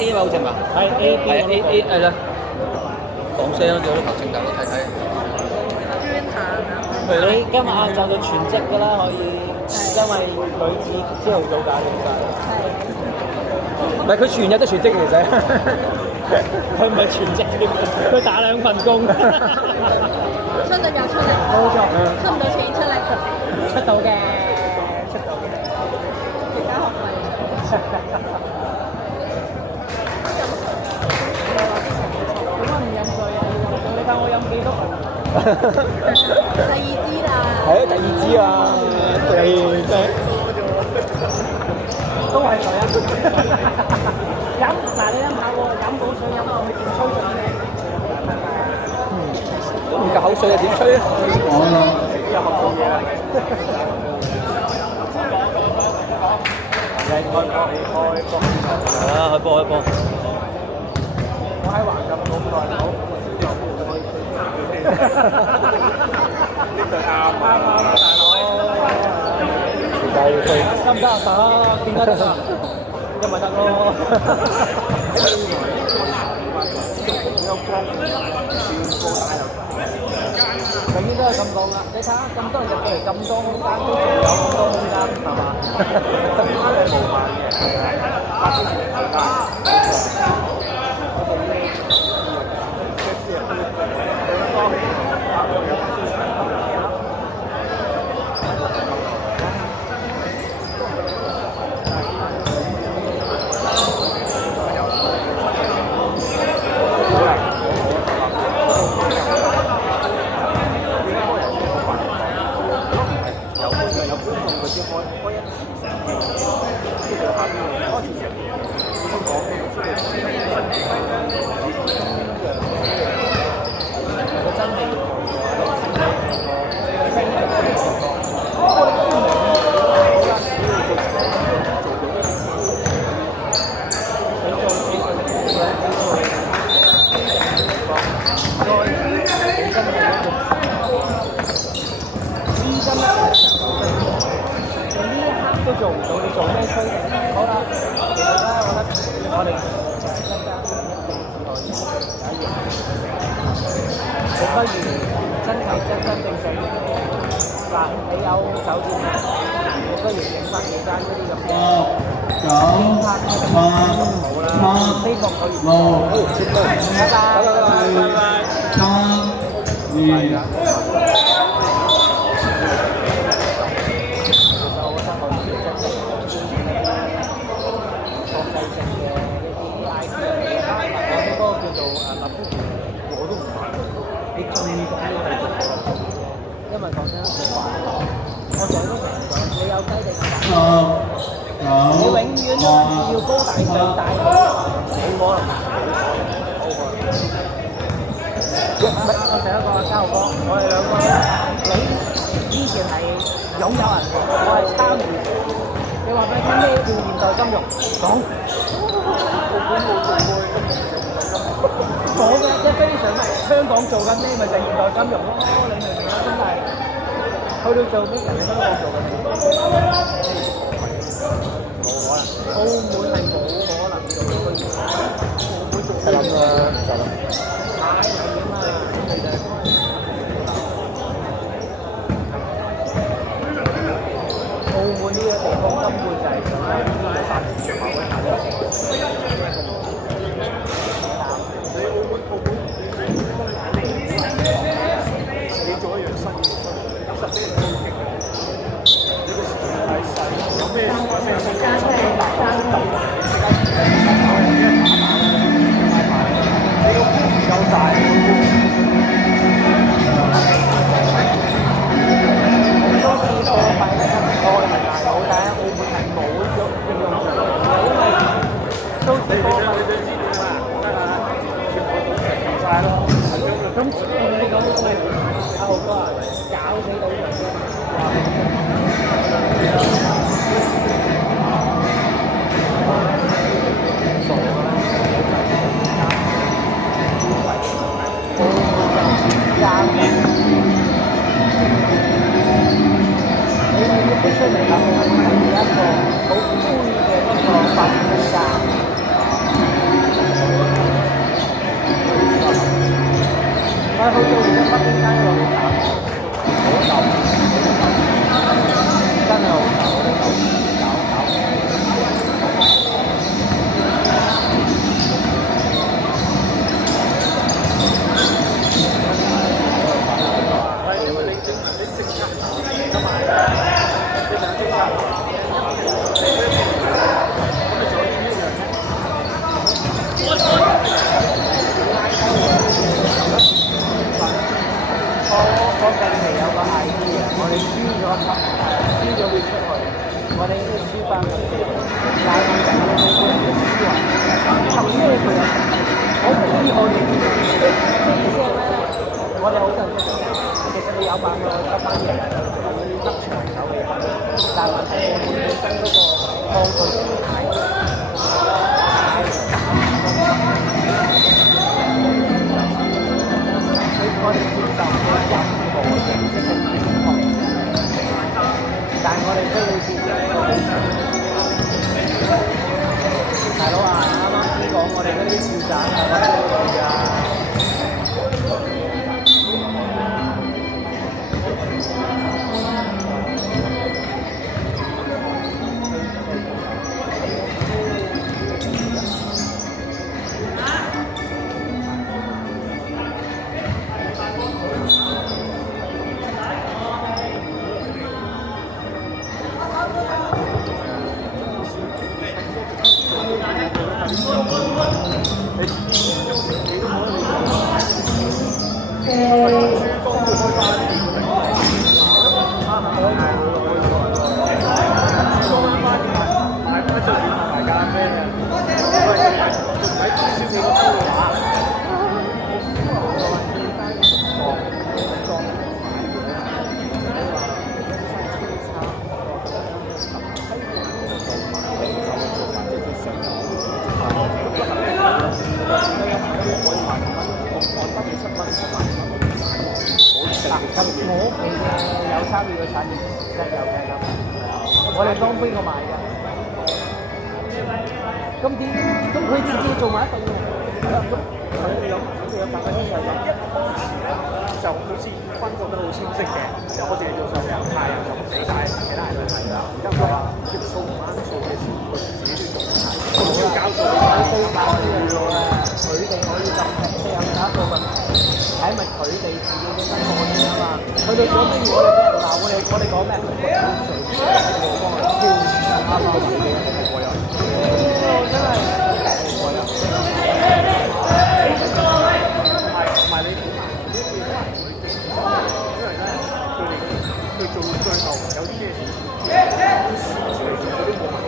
A 嘛，好似嘛。係 A B 係 A 係啦。講聲啦，有啲頭先大家睇睇。捐下你今日晏晝就全職㗎啦，可以，因為女子朝頭早搞掂晒。唔係佢全日都全職嘅其實。佢唔係全職添，佢打2份工。出得就出嚟，冇錯，出唔到錢出嚟，出到嘅，出到嘅。而家學費。點解唔飲水啊？你睇我飲幾多瓶？第二支啦。係啊，第2支啊，真都係水啊！飲嗱，你諗下喎，飲冇水飲落去點吹水咧？唔夠口水啊，點吹啊？又學到嘢啦！開波！我喺橫琴好耐冇，呢句啱啊，大佬。得唔得啊？得，點解得啊？咁咪得咯。咁應該係咁講啦，你睇下咁多人入到嚟咁多空間，都仲有咁多空間，係嘛？係無限嘅，發展時間。都做唔到，你做咩吹？好啦，其實咧，我覺得就係增加一定之外，你不如真正嗱，你有酒店，你不如整翻幾間嗰啲咁嘅飛國酒店，拜拜。因為講真，我成日都同人講，你有雞定有蛋，你永遠都要高大上大氣，冇可能。我成日講阿嘉豪哥，我哋兩個，你以前係擁有人，我係參與。你話俾我聽咩叫現代金融？講。我嘅即係非常咩？香港做緊咩？咪就係現代金融咯，你明唔明啊？真係去到做咩？人哋香港做緊咩？冇可能，澳門係冇可能做到嗰啲。係諗啦，就諗。太危險啦！其實澳門呢個地方根本就係想喺呢個發展出口嘅產業。㗎嘛，你想偵察咁你做啲咩樣咧？我近期有個 idea，我哋輸咗會出去，我哋應該輸翻去，但係問題我哋個人嘅思維，憑咩佢有？我唔知我哋即係意思係咩咧？我哋好多人出嘅，其實你有辦法去得翻嘢，去得長久嘅嘢，但係問題我哋本身嗰個抗拒心態。我哋接受唔到任何形式嘅健康，但係我哋都要接受到理想。大佬啊，啱啱先講我哋嗰啲住宅啊，我哋都要住啊。我哋當邊個買㗎？咁點？咁佢自己做埋一份喎。係啦，咁佢有大家先細一開始咧就好似分佈得好清晰嘅，即係我哋做上游太陽就俾晒其他人去睇啦。而家佢話條數唔啱數嘅時候，佢自己都做唔晒，都要交數。最搞笑嘅佢哋可以咁平，即係有一個問題，係因為佢哋自己本身過年啊嘛。佢哋做乜嘢我哋俾人鬧？我哋講咩？佢哋講水，我幫佢挑事啱啱自己嘅過人。真係過人。同埋你點啊？呢啲都係佢哋，因為咧佢做到最後有啲咩事，佢試住嚟做嗰啲冇問題。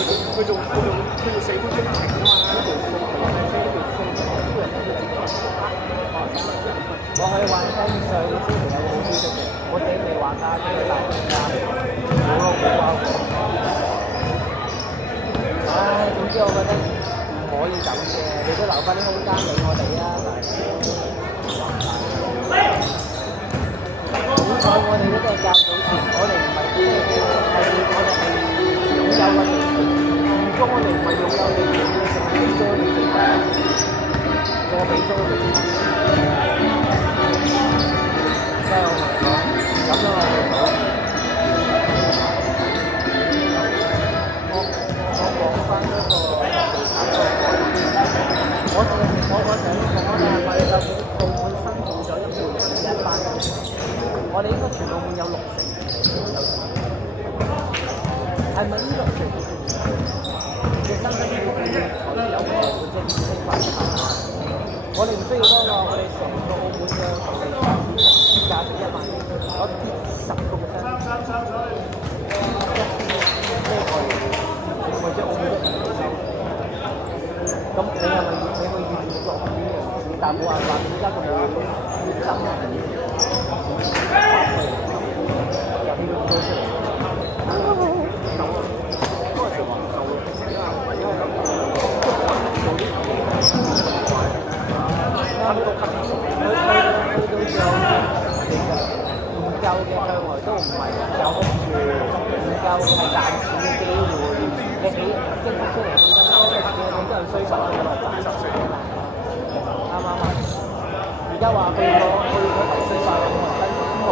佢做4分鐘停啊嘛，呢條數呢條數，我可以玩上個星期有個好消息嘅，我哋未玩家都要留家，冇咯冇包過。唉，總之我覺得唔可以咁嘅，你都留翻啲空間俾我哋啊！好彩我哋都係較早前，我哋唔係啲係我哋係擁有嘅地盤，如果我哋唔係擁有地盤，淨係俾租你哋嘅，我俾租你哋。即係我同你講，咁樣我做到。我講翻嗰個地產個概念，我成日講我哋係咪有澳門新做咗一班人？我哋應該全澳門有60成，係咪呢60成嘅新增嘅人才有個即係年輕化嘅效果？我哋唔需要多個，我哋成個澳門嘅土地價值1萬億，我跌10%，咩概念？或者澳門都唔接受。咁你係咪願意落呢樣嘢？但冇辦法，而家仲有要爭啊！有啲咁多出嚟。嗰陣時話就成啦，因為做啲分到分數，去到最後，其實唔夠嘅向來都唔係有屋住，唔夠係賺錢嘅機會。你起經濟出嚟本身都係自己好多人需求嘅落賺60歲，啱唔啱啊？而家話去個投資法咁啊，真好。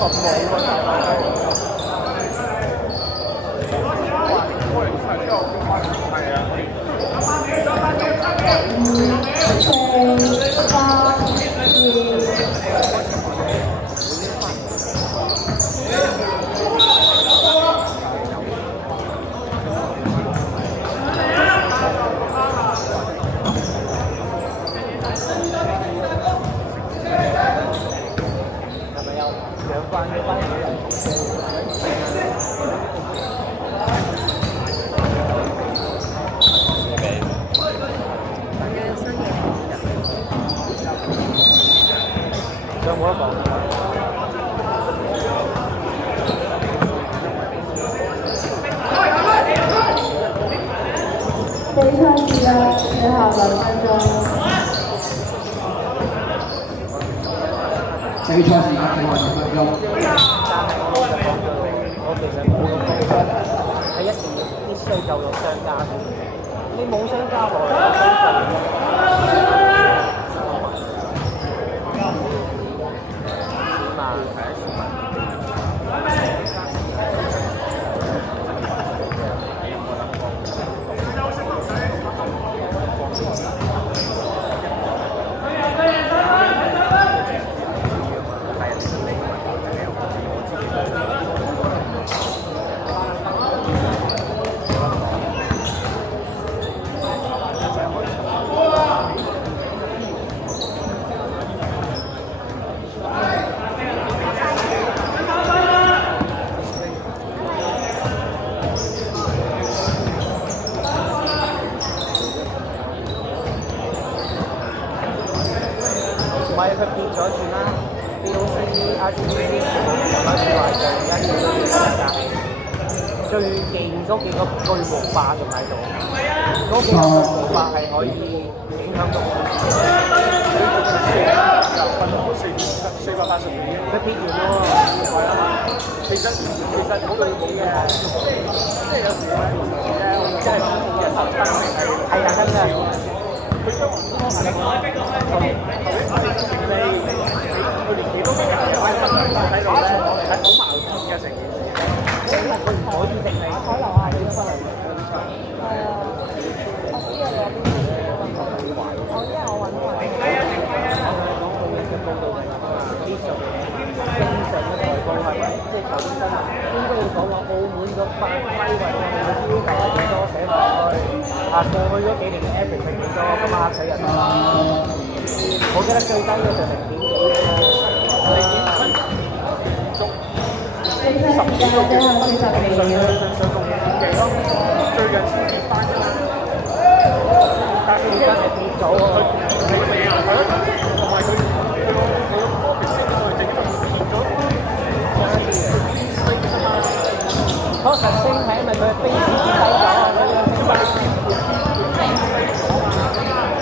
冇啊，大概係。冇得講。非常期待最後2分鐘。比賽時間最後2分鐘。我其實冇咁方法，係一定必須夠有商家。你冇商家來，唔係佢跌咗算啦，BOC、RCBC 全部講得出話就而家見到啲大家最勁嗰幾個巨無霸仲喺度，嗰幾個巨無霸係可以影響到佢跌完咯，係啊，其實好類似嘅，即係有時咧，真係係真嘅。佢將佢連幾多個人喺度咧，係好矛盾嘅成件事。因為佢唔可以定你，海樓下幾多分嚟？我知啊，你有邊啲？我因為我揾過。正常嘅台報係咪？即係頭先新聞應該要講話澳門個法規或者我哋嘅要求係幾多寫埋去啊？過去嗰幾年嘅 average 係幾多？咁嚇死人啦！我記得最低嘅就0.幾比賽時間最後40秒。上6.幾咯，最近先跌翻㗎嘛。但係佢而家係跌咗喎，係咯，同埋佢可能升係因為佢飛市跌低咗啊！佢嘅升勢，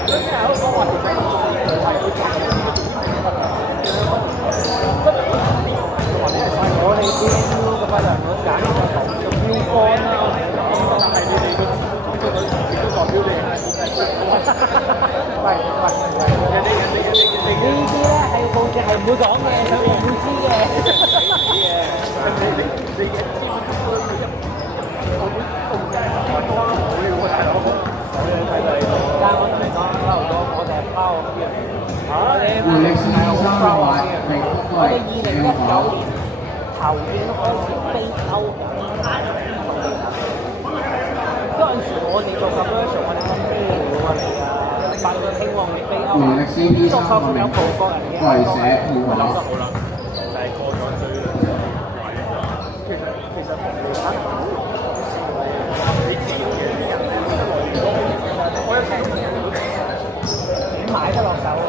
所以係好講話條飛係會賺錢嘅，我哋啲咁嘅人我揀個頭做標杆啦，但係你哋個總隊亦都代表你係喂，呢啲咧係報紙係唔會講嘅，想唔會知嘅。我哋2019年頭已經開始飛歐，嗰陣時我哋做 commercial，我哋諗咩料啊你啊？發到興旺你飛歐啊？呢個確實有葡國人嘅，諗得好啦，就係過咗最其實服務產品你知嘅人，我有聽點買得落手？